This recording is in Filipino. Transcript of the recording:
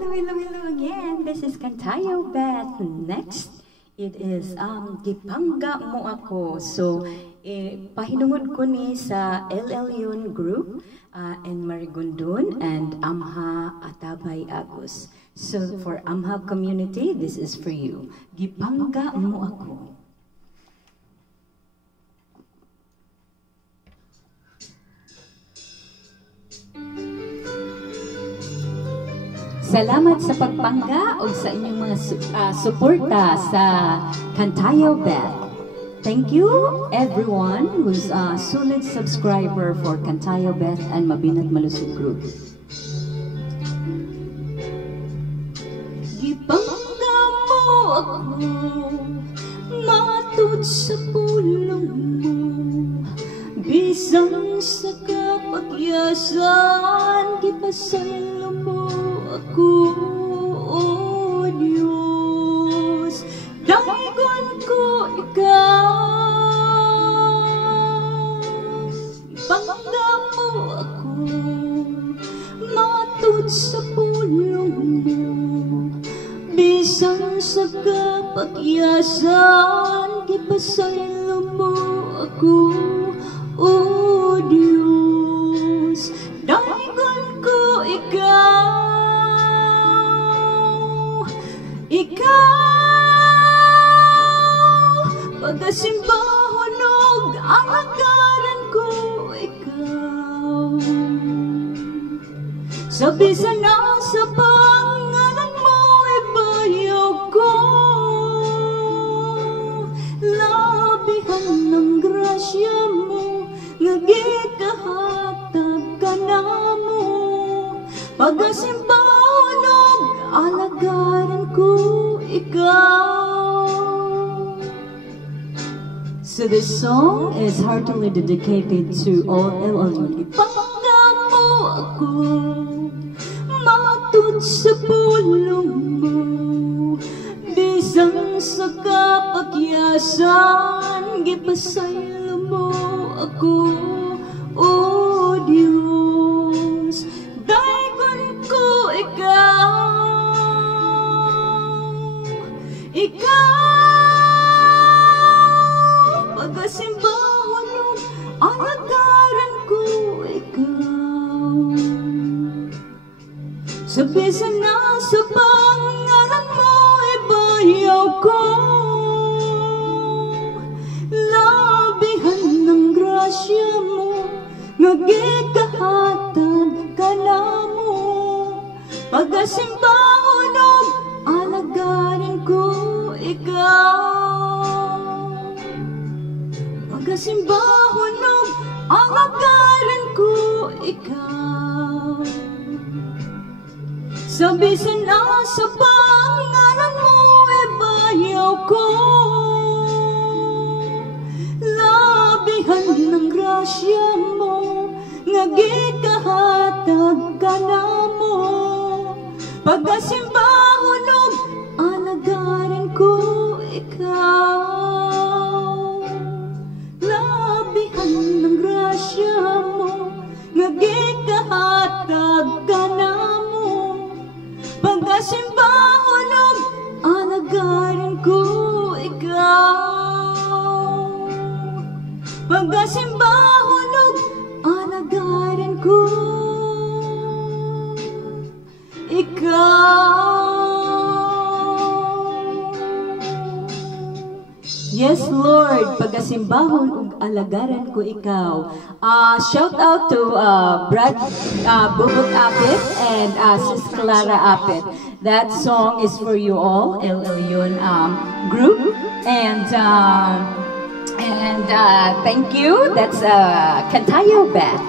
hello again. This is Cantayo Beth. Next, it is Gipangga Mo Ako. So, pahinungod ko ni sa LL Yun Group and Marigondon and Amha Atabay Agus. So, for Amha community, this is for you. Gipangga Mo Ako. Salamat sa pagpangga o sa inyong mga suporta sa Cantayo Beth. Thank you everyone who's a solid subscriber for Cantayo Beth and Mabinat Malusog Group. Gipangga mo ako, matud sa pulong mo, bisan sa kapagyasan, gipasaylo mo ako, oh Diyos, dahigon ko ikaw. Ipangga mo ako, matud sa pulong mo, bisan sa kapagyasan, gipasaylo mo ako, oh Diyos, dahigon ko ikaw. Ikaw, pagkasimbahon og alagaran ko, ikaw. Sa bisan na sa pangalan mo, ibayaw ko. Labihan ng grasya mo, ngagikahatag ka na mo. Pagkasimbahon og alagaran ko, ikaw. So this song is heartily dedicated to all LLU. Ipangga mo ako, matud sa pulong mo, bisan sa kapagyasan, gipasaylo mo ako, oh Diyos, dahigon ko ikaw. Ikaw, pagkasimbahon ng alagaran ko, ikaw. Sa bisan na sa pangalan mo, ibayaw ko. Labihan ng grasya mo, ngagikahatag ka na mo. Pagkasimbahon ng alagaran ko, ikaw. Pagkasimbahon ng alagaran ko, ikaw. Sa bisan na sa pangalan mo, ibayaw ko. Labihan ng grasya mo, ngagikahatag ka na mo. Pagkasimbahon ng alagaran ko, ikaw. Labihan ng grasya mo, ngagikahatag ka na mo. Pagkasimbahon ng alagaran ko, ikaw. Pagkasimbahon ng alagaran ko, ikaw. Yes, Lord, pagkasimbahon ug alagaran ko ikaw. Shout out to Brad Bubut Apit and Sis Clara Apit. That song is for you all, LL Yun group. And thank you. That's Cantayo Beth.